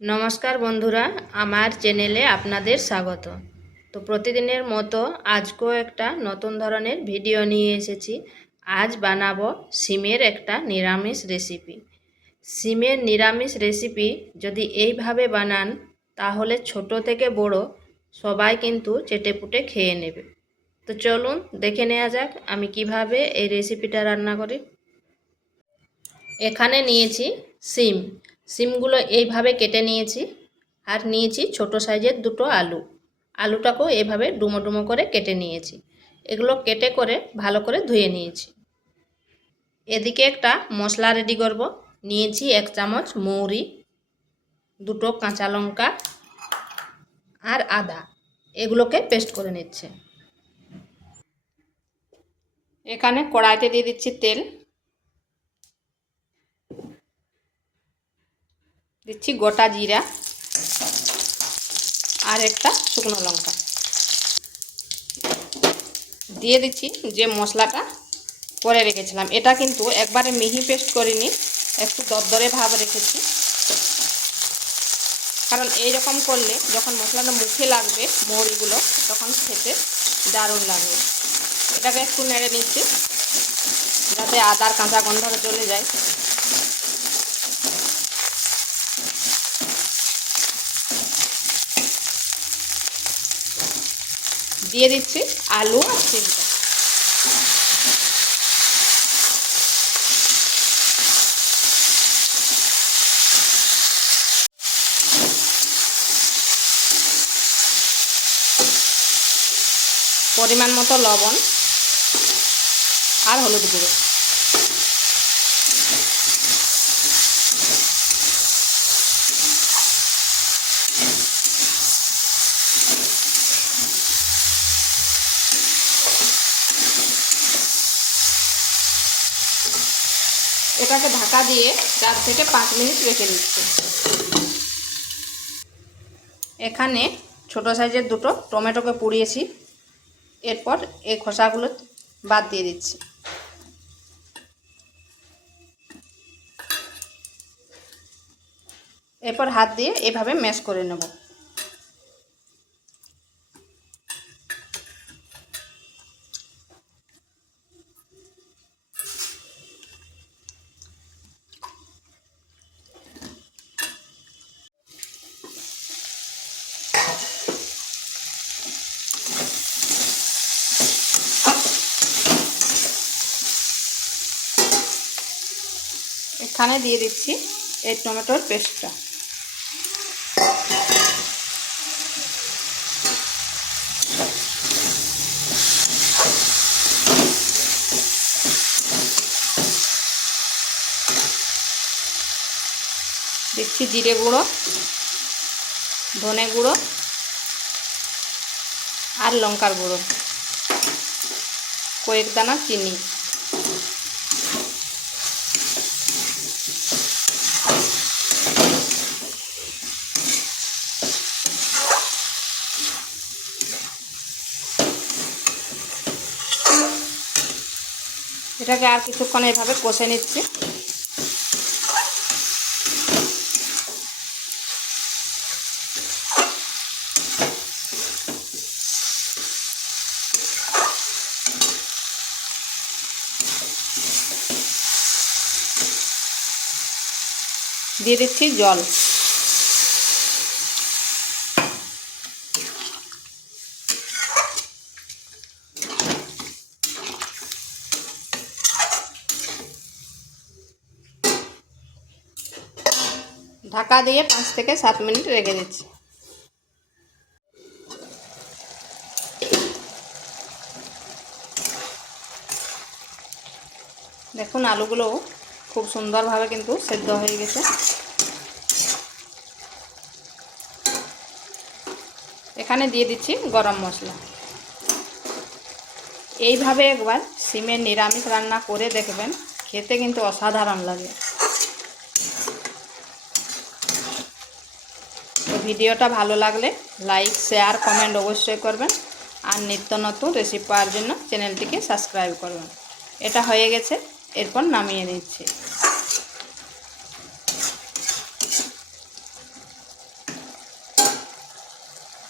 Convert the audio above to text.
নমস্কার বন্ধুরা, আমার চ্যানেলে আপনাদের স্বাগত। তো প্রতিদিনের মতো আজকেও একটা নতুন ধরনের ভিডিও নিয়ে এসেছি। আজ বানাবো সিমের একটা নিরামিষ রেসিপি সিমের নিরামিষ রেসিপি যদি এইভাবে বানান, তাহলে ছোট থেকে বড় সবাই কিন্তু চেটেপুটে খেয়ে নেবে। তো চলুন দেখে নেওয়া যাক আমি কীভাবে এই রেসিপিটা রান্না করি। এখানে নিয়েছি সিম। সিমগুলো এইভাবে কেটে নিয়েছি আর নিয়েছি ছোট সাইজের দুটো আলু। আলুটাকেও এইভাবে ডুমো ডুমো করে কেটে নিয়েছি। এগুলো কেটে করে ভালো করে ধুয়ে নিয়েছি। এদিকে একটা মশলা রেডি করব। নিয়েছি এক চামচ মৌরি, দুটো কাঁচা লঙ্কা আর আদা। এগুলোকে পেস্ট করে নিচ্ছে। এখানে কড়াইতে দিয়ে দিচ্ছি তেল। দিচ্ছি গোটা জিরা আর একটা শুকনো লঙ্কা। দিয়ে দিচ্ছি যে মশলাটা করে রেখেছিলাম। এটা কিন্তু একবারে মিহি পেস্ট করিনি, একটু দরদরে ভাব রেখেছি। কারণ এই রকম করলে যখন মশলাটা মুখে লাগবে মৌরিগুলো, তখন খেতে দারুণ লাগবে এটাকে একটু নেড়ে নিচ্ছি যাতে আদার কাঁচা গন্ধটা চলে যায়। দিয়ে দিচ্ছি আলু আর সিমটা পরিমাণ মতো লবণ আর হলুদ গুঁড়ো। এটাকে ঢাকা দিয়ে চার থেকে পাঁচ মিনিট রেখে দিচ্ছি। এখানে ছোট সাইজের দুটো টমেটোকে পুড়িয়েছি। এরপর এই খোসাগুলো বাদ দিয়ে দিচ্ছি। এরপর হাত দিয়ে এভাবে ম্যাশ করে নেব। এখানে দিয়ে দিচ্ছি এই টমেটোর পেস্টটা। দিচ্ছি জিরে গুঁড়ো, ধনে গুঁড়ো আর লঙ্কার গুঁড়ো। কয়েক দানা চিনি। এটাকে আর কিছুক্ষণ এভাবে কষে নিচ্ছি। দিয়ে দিচ্ছি জল। ঢাকা দিয়ে পাঁচ থেকে সাত মিনিট রেখে দিচ্ছি। দেখুন আলুগুলো খুব সুন্দরভাবে কিন্তু সেদ্ধ হয়ে গেছে। এখানে দিয়ে দিচ্ছি গরম মশলা। এইভাবে একবার সিমের নিরামিষ রান্না করে দেখবেন, খেতে কিন্তু অসাধারণ লাগে। ভিডিওটা ভালো লাগলে লাইক, শেয়ার, কমেন্ট অবশ্যই করবেন। আর নিত্য নতুন রেসিপি পাওয়ার জন্য চ্যানেলটিকে সাবস্ক্রাইব করবেন। এটা হয়ে গেছে, এরপর নামিয়ে নিচ্ছি।